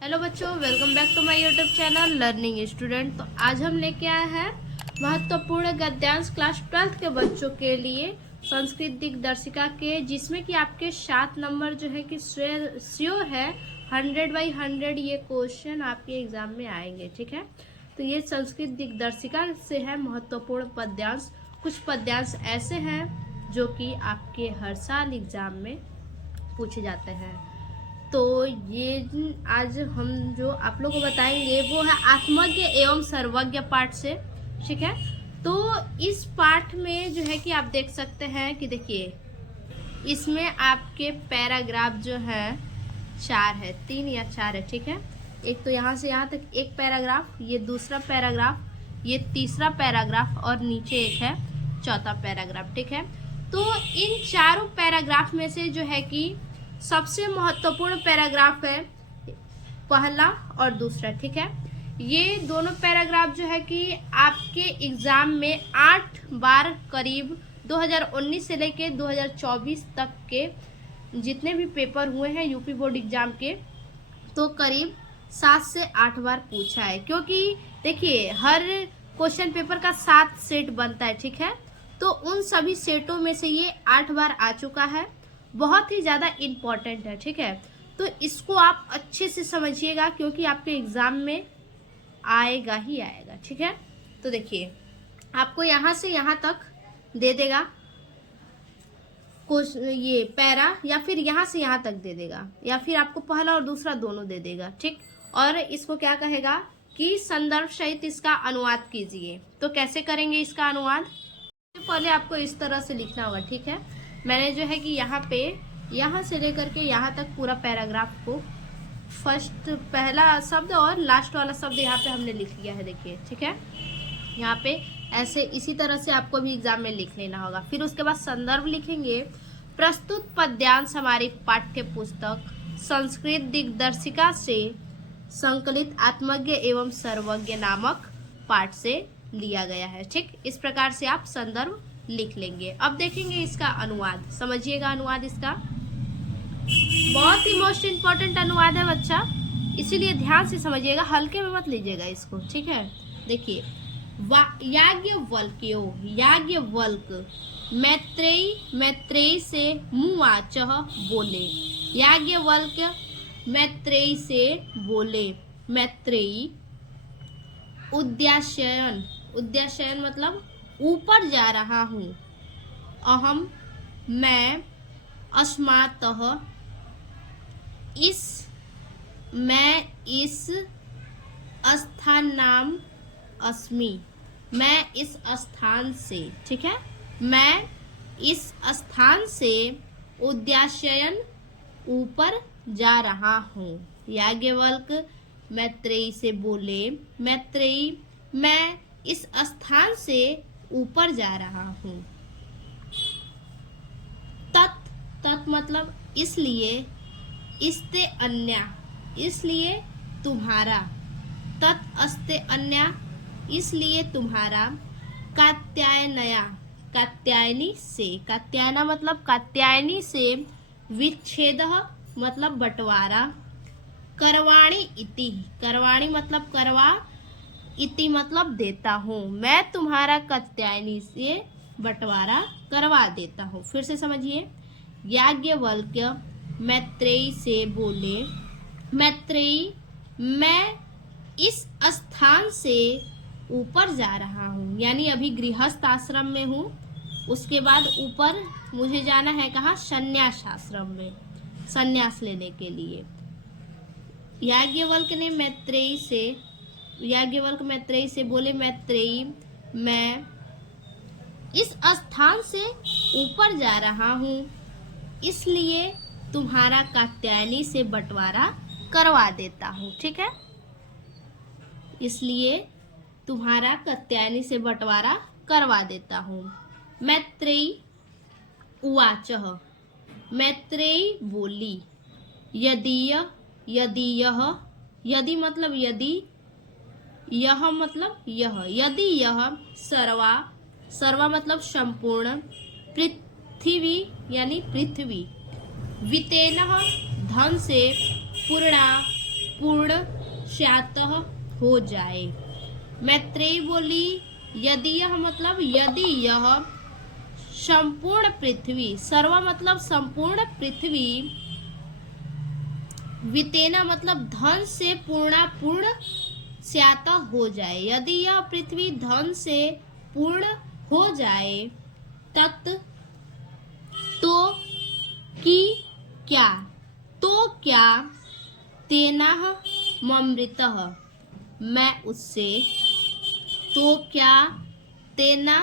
Hello बच्चों, welcome back to my YouTube channel learning student. तो आज हम लेके आए हैं महत्वपूर्ण गद्यांश क्लास 12th के बच्चों के लिए संस्कृत दिग्दर्शिका के, जिसमें कि आपके 7 नंबर जो है कि श्योर है 100/100 ये क्वेश्चन आपके एग्जाम में आएंगे। ठीक है, तो ये संस्कृत दिग्दर्शिका से है महत्वपूर्ण पद्यांश। कुछ पद्यांश ऐसे हैं जो कि आपके हर साल एग्जाम में पूछे जाते हैं। तो ये आज हम जो आप लोग को बताएंगे वो है आत्मज्ञ एवं सर्वज्ञ पाठ से। ठीक है, तो इस पाठ में जो है कि आप देख सकते हैं कि देखिए इसमें आपके पैराग्राफ जो है 4 है, 3 या 4 है। ठीक है, एक तो यहाँ से यहाँ तक एक पैराग्राफ, ये दूसरा पैराग्राफ, ये तीसरा पैराग्राफ और नीचे एक है चौथा पैराग्राफ। ठीक है, तो इन चारों पैराग्राफ में से जो है कि सबसे महत्वपूर्ण पैराग्राफ है पहला और दूसरा। ठीक है, ये दोनों पैराग्राफ जो है कि आपके एग्जाम में 8 बार करीब 2019 से लेके 2024 तक के जितने भी पेपर हुए हैं यूपी बोर्ड एग्जाम के, तो करीब 7 से 8 बार पूछा है। क्योंकि देखिए हर क्वेश्चन पेपर का 7 सेट बनता है। ठीक है, तो उन सभी सेटों में से ये 8 बार आ चुका है, बहुत ही ज़्यादा इम्पॉर्टेंट है। ठीक है, तो इसको आप अच्छे से समझिएगा क्योंकि आपके एग्ज़ाम में आएगा ही आएगा। ठीक है, तो देखिए आपको यहाँ से यहाँ तक दे देगा ये पैरा, या फिर यहाँ से यहाँ तक दे देगा, या फिर आपको पहला और दूसरा दोनों दे देगा। ठीक, और इसको क्या कहेगा कि संदर्भ सहित इसका अनुवाद कीजिए। तो कैसे करेंगे इसका अनुवाद? पहले आपको इस तरह से लिखना होगा। ठीक है, मैंने जो है कि यहाँ से लेकर के यहाँ तक पूरा पैराग्राफ को फर्स्ट पहला शब्द और लास्ट वाला शब्द यहाँ पे हमने लिख लिया है। देखिए, ठीक है, यहाँ पे ऐसे इसी तरह से आपको भी एग्जाम में लिख लेना होगा। फिर उसके बाद संदर्भ लिखेंगे। प्रस्तुत पद्यांश हमारी पाठ्य पुस्तक संस्कृत दिग्दर्शिका से संकलित आत्मज्ञ एवं सर्वज्ञ नामक पाठ से लिया गया है। ठीक, इस प्रकार से आप संदर्भ लिख लेंगे। अब देखेंगे इसका अनुवाद, समझिएगा अनुवाद इसका बहुत ही मोस्ट इम्पोर्टेंट अनुवाद है बच्चा, इसीलिए ध्यान से समझिएगा, हल्के में मत लीजिएगा इसको। ठीक है, देखिए याज्ञवल्क्य मैत्रेयी से मुवाचः बोले। याज्ञवल्क्य मैत्रेयी से बोले। मैत्रेयी उद्याशयन मतलब ऊपर जा रहा हूँ। अहम मैं, अस्मातः मैं इस स्थानाम अस्मि। मैं इस स्थान से, ठीक है, मैं इस स्थान से उद्याशयन ऊपर जा रहा हूँ। याज्ञवल्क्य मैत्रेयी से बोले। मैत्रेयी मैं इस स्थान से ऊपर जा रहा हूँ। तत् मतलब इसलिए, इसते अन्य इसलिए तुम्हारा। तत् अस्ते अन्य इसलिए तुम्हारा। कात्यायनया कात्यायनी से, कात्यायना मतलब कात्यायनी से। विच्छेद मतलब बंटवारा। करवाणी इति, करवाणी मतलब करवा, इति मतलब देता हूँ। मैं तुम्हारा कात्यायनी से बंटवारा करवा देता हूँ। फिर से समझिए, याज्ञवल्क्य मैत्रेयी से बोले। मैत्रेयी मैं इस स्थान से ऊपर जा रहा हूँ, यानी अभी गृहस्थ आश्रम में हूँ, उसके बाद ऊपर मुझे जाना है कहाँ? संन्यास आश्रम में, संन्यास लेने के लिए। याज्ञवल्क्य मैत्रेयी से बोले। मैत्रेयी मैं इस स्थान से ऊपर जा रहा हूँ, इसलिए तुम्हारा कात्यायनी से बंटवारा करवा देता हूँ। ठीक है, इसलिए तुम्हारा कात्यायनी से बंटवारा करवा देता हूँ। मैत्रेयी उवाचः मैत्रेयी बोली। यदि मतलब यदि, यह मतलब यह, यदि यह सर्वा मतलब संपूर्ण, पृथ्वी यानी पृथ्वी, वितेन धन से पूर्ण स्यातः हो जाए। मैत्रेयी बोली यदि यह मतलब यदि यह संपूर्ण पृथ्वी, सर्व मतलब संपूर्ण पृथ्वी, वितेना मतलब धन से पूर्ण स्यातः हो जाए, यदि यह पृथ्वी धन से पूर्ण हो जाए, तत् तो कि क्या, तो क्या, तेनाह ममृतः मैं उससे, तो क्या, तेना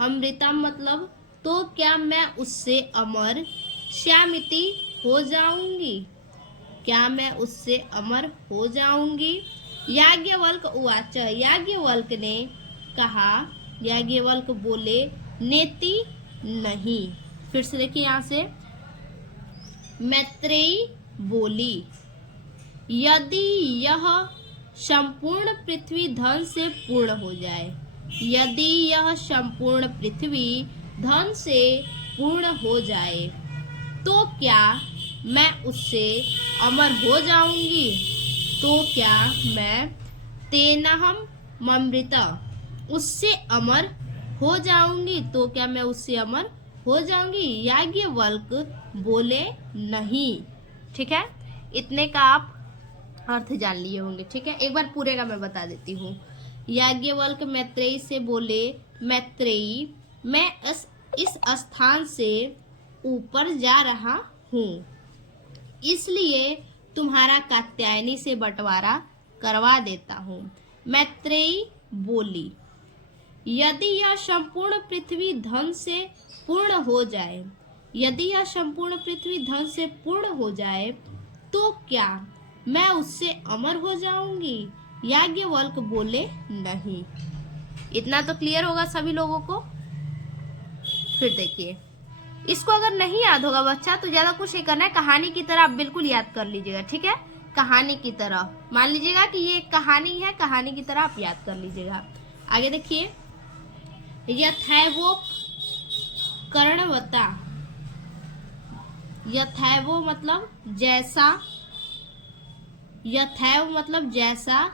अमृतम मतलब तो क्या मैं उससे अमर, श्यामिति हो जाऊंगी, क्या मैं उससे अमर हो जाऊंगी। याज्ञवल्क उवाच, याज्ञवल्क ने कहा, याज्ञवल्क बोले नेति नहीं। फिर से देखिए यहाँ से, मैत्रेयी बोली यदि यह संपूर्ण पृथ्वी धन से पूर्ण हो जाए, यदि यह संपूर्ण पृथ्वी धन से पूर्ण हो जाए, तो क्या मैं उससे अमर हो जाऊंगी, तो क्या मैं तेनाहम ममृता उससे अमर हो जाऊंगी, तो क्या मैं उससे अमर हो जाऊंगी। याज्ञवल्क बोले नहीं। ठीक है, इतने का आप अर्थ जान लिए होंगे। ठीक है, एक बार पूरे का मैं बता देती हूँ। याज्ञवल्क मैत्रेयी से बोले, मैत्रेयी मैं इस स्थान से ऊपर जा रहा हूँ, इसलिए तुम्हारा कात्यायनी से बंटवारा करवा देता हूँ। मैत्रेयी बोली यदि यह संपूर्ण पृथ्वी धन से पूर्ण हो जाए, यदि यह संपूर्ण पृथ्वी धन से पूर्ण हो जाए, तो क्या मैं उससे अमर हो जाऊंगी। याज्ञवल्क बोले नहीं। इतना तो क्लियर होगा सभी लोगों को। फिर देखिए, इसको अगर नहीं याद होगा बच्चा तो ज्यादा कुछ नहीं करना है, कहानी की तरह आप बिल्कुल याद कर लीजिएगा। ठीक है, कहानी की तरह मान लीजिएगा कि ये एक कहानी है, कहानी की तरह आप याद कर लीजिएगा। आगे देखिए, यथैवो कर्णवता, यथैवो मतलब जैसा, यथैव मतलब जैसा,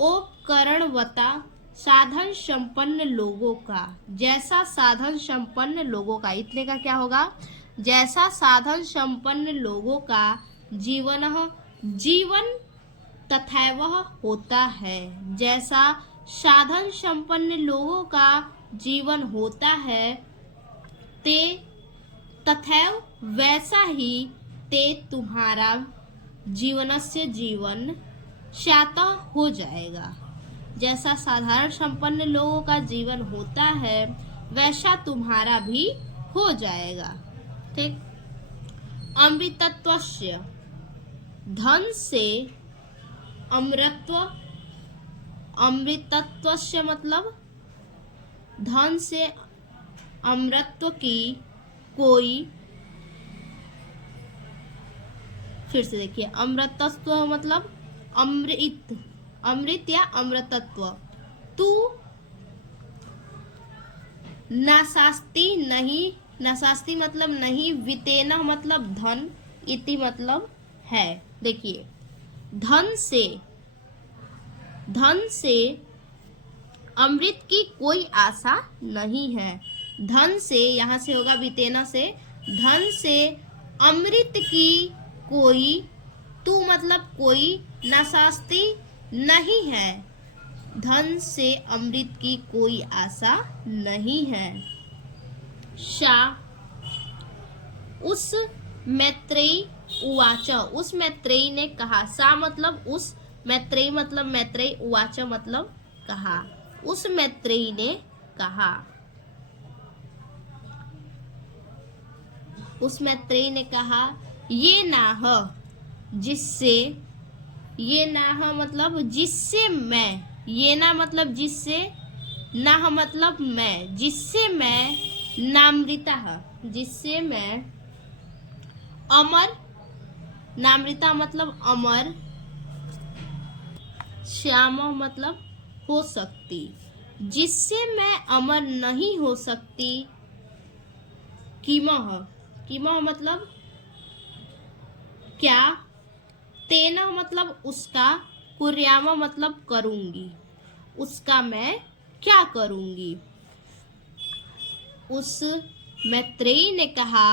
उपकरणवता साधन संपन्न लोगों का, जैसा साधन संपन्न लोगों का, इतने का क्या होगा, जैसा साधन संपन्न लोगों का जीवन तथैव होता है, जैसा साधन संपन्न लोगों का जीवन होता है, ते तथैव वैसा ही ते तुम्हारा जीवनस्य जीवन स्यातः हो जाएगा, जैसा साधारण संपन्न लोगों का जीवन होता है वैसा तुम्हारा भी हो जाएगा। ठीक, अमृतत्वस्य धन से अमृतत्व, अमृतत्वस्य मतलब धन से अमृतत्व की कोई, फिर से देखिए, अमृतत्व मतलब अमृत, अमृत या अमृतत्व, तू नाशास्ति नहीं, नाशास्ति मतलब नहीं, वितेना मतलब धन, इति मतलब है। देखिए, धन से अमृत की कोई आशा नहीं है, धन से, यहाँ से होगा वितेना से, धन से अमृत की कोई, तू मतलब कोई, नाशास्ति नहीं है, धन से अमृत की कोई आशा नहीं है। शा उस मैत्रेयी उवाच, उस मैत्रेयी ने कहा, सा मतलब उस, मैत्रेयी मतलब मैत्रेयी, उवाच मतलब कहा, उस मैत्रेयी ने कहा, उस मैत्रेयी ने कहा, ये नाह जिससे, ये नाह मतलब जिससे मैं, ये ना मतलब जिससे, नाह मतलब मैं, जिससे मैं, नामृता जिससे मैं अमर, नामृता मतलब अमर, श्यामा मतलब हो सकती, जिससे मैं अमर नहीं हो सकती, किमह, किमह मतलब क्या, तेना मतलब उसका, कुर्यामा मतलब करूंगी, उसका मैं क्या करूंगी। उस मैत्रेयी ने कहा,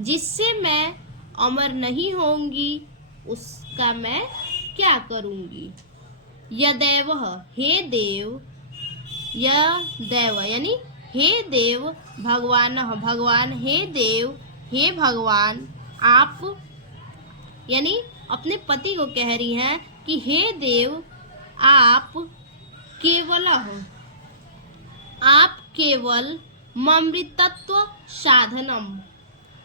जिससे मैं अमर नहीं होंगी उसका मैं क्या करूंगी। यदेव, हे देव, यदेव यानी हे देव, भगवान भगवान, हे देव हे भगवान, आप यानी अपने पति को कह रही हैं कि हे देव आप केवल हो, आप केवल ममृतत्व साधनम,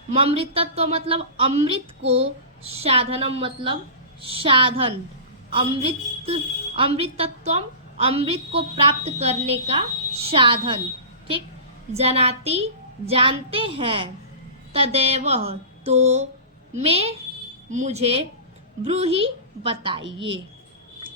ममृतत्व मतलब अमृत को, साधनम मतलब साधन, अमृतत्वम अमृत को प्राप्त करने का साधन, ठीक। जनाति जानते हैं, तदेव तो मैं मुझे ब्रूहि बताइए।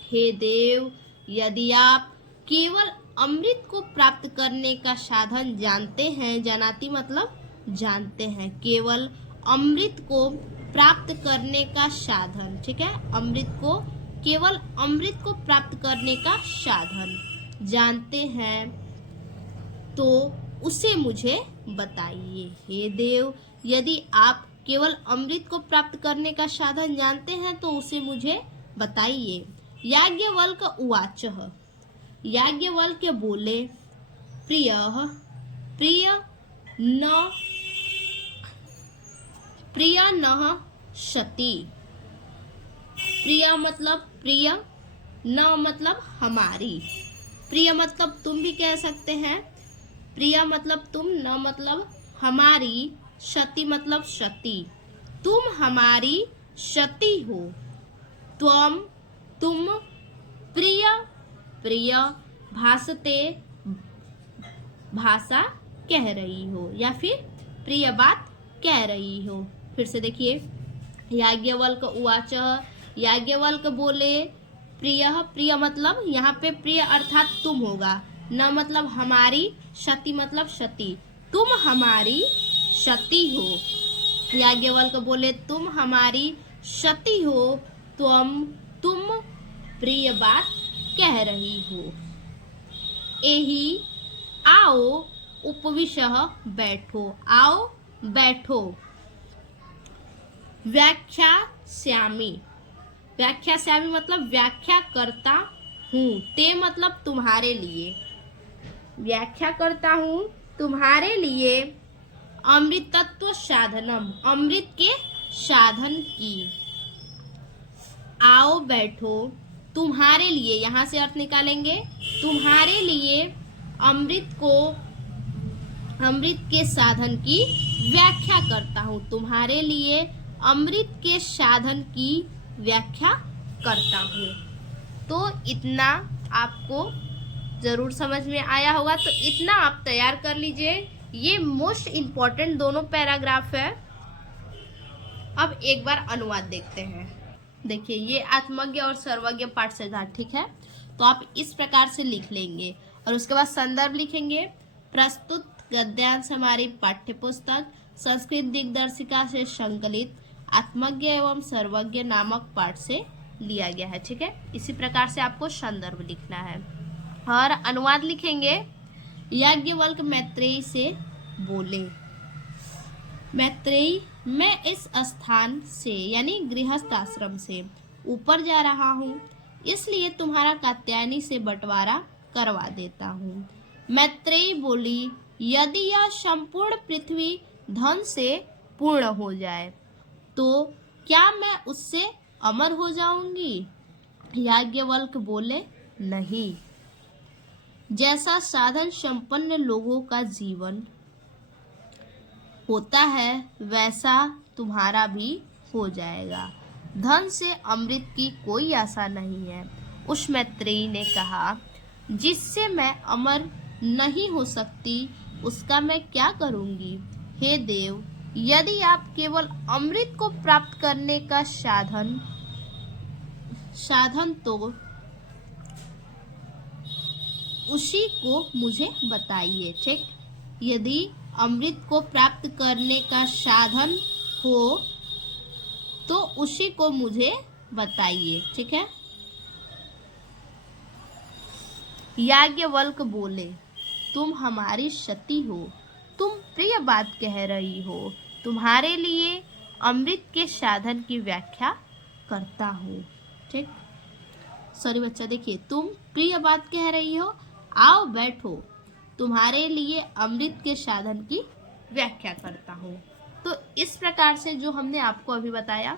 हे देव यदि आप केवल अमृत को प्राप्त करने का साधन जानते हैं, जनाति मतलब जानते हैं, केवल अमृत को प्राप्त करने का साधन, ठीक है, अमृत को, केवल अमृत को प्राप्त करने का साधन जानते हैं तो उसे मुझे बताइए। हे देव यदि आप केवल अमृत को प्राप्त करने का साधन जानते हैं तो उसे मुझे बताइए। याज्ञवल्क्य उवाच, याज्ञवल्क्य बोले, प्रियः प्रिय न सती, प्रिय मतलब प्रिय, न मतलब हमारी, प्रिय मतलब तुम भी कह सकते हैं, प्रिय मतलब तुम, न मतलब हमारी, सती मतलब सती, तुम हमारी सती हो। तुम प्रिय भाषते भाषा कह रही हो या फिर प्रिय बात कह रही हो। फिर से देखिए, याज्ञवल्क्य उवाच, याज्ञवल्क्य बोले, प्रिय मतलब यहाँ पे प्रिय अर्थात तुम होगा, न मतलब हमारी, सती मतलब सती, तुम हमारी सती हो। याज्ञवल्क्य बोले, तुम हमारी सती हो, तुम प्रिय बात कह रही हो। एही आओ उपविशः, बैठो, आओ बैठो। व्याख्यास्यामि, व्याख्यास्यामि मतलब व्याख्या करता हूँ, ते मतलब तुम्हारे लिए, व्याख्या करता हूँ तुम्हारे लिए, अमृतत्व साधनम अमृत के साधन की। आओ बैठो, तुम्हारे लिए, यहाँ से अर्थ निकालेंगे, तुम्हारे लिए अमृत के साधन की व्याख्या करता हूँ, तुम्हारे लिए अमृत के साधन की व्याख्या करता हूँ। तो इतना आपको जरूर समझ में आया होगा, तो इतना आप तैयार कर लीजिए। ये मोस्ट इम्पॉर्टेंट दोनों पैराग्राफ है। अब एक बार अनुवाद देखते हैं। देखिए, ये आत्मज्ञ और सर्वज्ञ पाठ से था, ठीक है। तो आप इस प्रकार से लिख लेंगे और उसके बाद संदर्भ लिखेंगे। प्रस्तुत गद्यांश हमारी पाठ्यपुस्तक संस्कृत दिग्दर्शिका से संकलित आत्मज्ञ एवं सर्वज्ञ नामक पाठ से लिया गया है, ठीक है। इसी प्रकार से आपको संदर्भ लिखना है और अनुवाद लिखेंगे। याज्ञवल्क्य मैत्रेयी से बोले, मैत्रेयी मैं इस स्थान से यानी गृहस्थ आश्रम से ऊपर जा रहा हूँ, इसलिए तुम्हारा कात्यायनी से बंटवारा करवा देता हूँ। मैत्रेयी बोली, यदि यह संपूर्ण पृथ्वी धन से पूर्ण हो जाए तो क्या मैं उससे अमर हो जाऊंगी। याज्ञवल्क्य बोले, नहीं, जैसा साधन संपन्न लोगों का जीवन होता है वैसा तुम्हारा भी हो जाएगा, धन से अमृत की कोई आशा नहीं है। उस मैत्रेयी ने कहा, जिससे मैं अमर नहीं हो सकती उसका मैं क्या करूंगी। हे देव, यदि आप केवल अमृत को प्राप्त करने का साधन तो उसी को मुझे बताइए, ठीक। यदि अमृत को प्राप्त करने का साधन हो तो उसी को मुझे बताइए, ठीक है। याज्ञवल्क्य बोले, तुम हमारी सती हो, तुम प्रिय बात कह रही हो, तुम्हारे लिए अमृत के साधन की व्याख्या करता हूँ। ठीक, सॉरी बच्चा, देखिए, तुम प्रिय बात कह रही हो, आओ बैठो, तुम्हारे लिए अमृत के साधन की व्याख्या करता हूँ। तो इस प्रकार से जो हमने आपको अभी बताया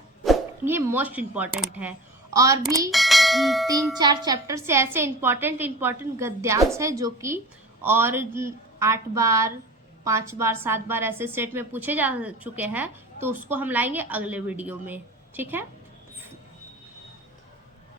ये मोस्ट इम्पॉर्टेंट है। और भी 3-4 चैप्टर से ऐसे इम्पॉर्टेंट गद्यांश है जो कि और 8 बार 5 बार 7 बार ऐसे सेट में पूछे जा चुके हैं, तो उसको हम लाएंगे अगले वीडियो में। ठीक है।